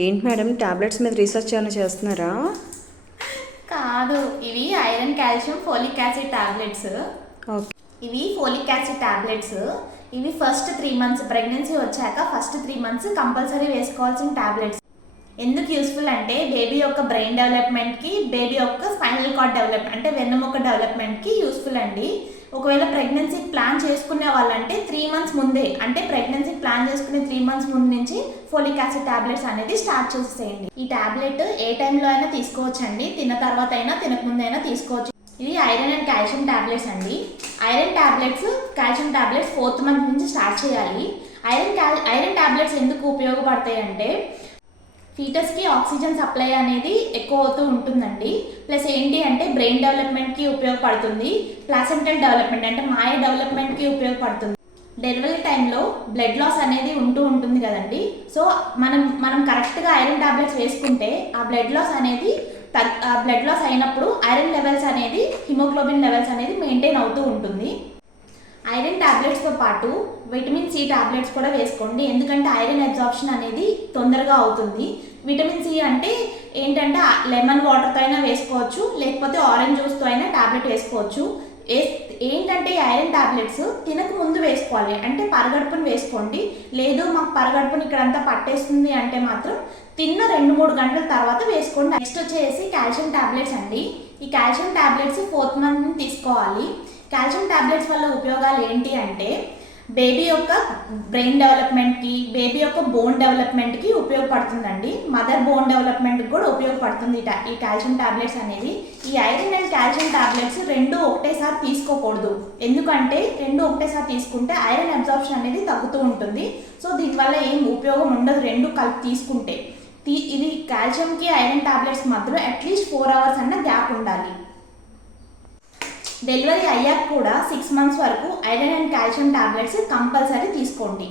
ఏంటి madam, tablets మీద research ఏమైనా చేస్తున్నారా? కాదు, ఇవి iron calcium folic acid tablets. Okay. ఇవి ఫోలిక్ యాసిడ్ టాబ్లెట్స్. ఇవి ఫస్ట్ 3 మంత్స్ ప్రెగ్నెన్సీ వచ్చాక ఫస్ట్ 3 మంత్స్ కంపల్సరీ వేసుకోవాల్సిన టాబ్లెట్స్. ఎందుకు యూస్ఫుల్ అంటే బేబీ యొక్క బ్రెయిన్ డెవలప్మెంట్కి, బేబీ యొక్క స్పైనల్ కార్డ్ డెవలప్మెంట్ అంటే వెన్నెముక డెవలప్మెంట్కి యూస్ఫుల్ అండి. ఒకవేళ ప్రెగ్నెన్సీ ప్లాన్ చేసుకునే వాళ్ళంటే 3 మంత్స్ ముందే, అంటే ప్రెగ్నెన్సీ ప్లాన్ చేసుకునే 3 మంత్స్ ముందు నుంచి ఫోలిక్ యాసిడ్ టాబ్లెట్స్ అనేది స్టార్ట్ చేసేయండి. ఈ టాబ్లెట్ ఏ టైంలో అయినా తీసుకోవచ్చండి, తిన్న తర్వాత అయినా తినకముందు అయినా తీసుకోవచ్చు. ఇది ఐరన్ అండ్ కాల్షియం టాబ్లెట్స్ అండి. Iron tablets, calcium tablets 4th month నుంచి స్టార్ట్ చేయాలి. ఐరన్ టాబ్లెట్స్ ఎందుకు ఉపయోగపడతాయి అంటే ఫీటస్కి ఆక్సిజన్ సప్లై అనేది ఎక్కువ అవుతూ ఉంటుందండి. ప్లస్ ఏంటి అంటే బ్రెయిన్ డెవలప్మెంట్కి ఉపయోగపడుతుంది. ప్లాసెంటల్ డెవలప్మెంట్ అంటే మాయ డెవలప్మెంట్కి ఉపయోగపడుతుంది. డెలివరీ టైంలో బ్లడ్ లాస్ అనేది ఉంటుంది కదండి. సో మనం కరెక్ట్గా ఐరన్ టాబ్లెట్స్ వేసుకుంటే ఆ బ్లడ్ లాస్ అయినప్పుడు ఐరన్ లెవెల్స్ అనేది, హిమోగ్లోబిన్ లెవెల్స్ అనేది మెయింటైన్ అవుతూ ఉంటుంది. ఐరన్ టాబ్లెట్స్తో పాటు విటమిన్ సి టాబ్లెట్స్ కూడా వేసుకోండి, ఎందుకంటే ఐరన్ అబ్జార్ప్షన్ అనేది తొందరగా అవుతుంది. విటమిన్ సి అంటే ఏంటంటే లెమన్ వాటర్తో అయినా వేసుకోవచ్చు, లేకపోతే ఆరెంజ్ జ్యూస్తో అయినా టాబ్లెట్ వేసుకోవచ్చు. ఏంటంటే ఈ ఐరన్ టాబ్లెట్స్ తినక ముందు వేసుకోవాలి, అంటే పరగడుపుని వేసుకోండి. లేదు మాకు పరగడుపుని ఇక్కడంతా పట్టేస్తుంది అంటే మాత్రం తిన్న 2-3 గంటల తర్వాత వేసుకోండి. నెక్స్ట్ వచ్చేసి కాల్షియం టాబ్లెట్స్ అండి. ఈ కాల్షియం టాబ్లెట్స్ 4th మంత్ నుంచి తీసుకోవాలి. కాల్షియం టాబ్లెట్స్ వల్ల ఉపయోగాలు ఏంటి అంటే బేబీ యొక్క బ్రెయిన్ డెవలప్మెంట్కి, బేబీ యొక్క బోన్ డెవలప్మెంట్కి ఉపయోగపడుతుందండి. మదర్ బోన్ డెవలప్మెంట్కి కూడా ఉపయోగపడుతుంది ఈ కాల్షియం టాబ్లెట్స్ అనేది. ఈ ఐరన్ అండ్ కాల్షియం టాబ్లెట్స్ 2 ఒకటేసారి తీసుకోకూడదు, ఎందుకంటే 2 ఒకటేసారి తీసుకుంటే ఐరన్ అబ్జార్ప్షన్ అనేది తగ్గుతూ ఉంటుంది. సో దీనివల్ల ఏం ఉపయోగం ఉండదు 2 కలిపి తీసుకుంటే. ఇది కాల్షియంకి ఐరన్ టాబ్లెట్స్ మధ్యలో అట్లీస్ట్ 4 hours అన్న గ్యాప్ ఉండాలి. డెలివరీ అయ్యాక కూడా 6 months వరకు iron and calcium tablets compulsory తీసుకోండి.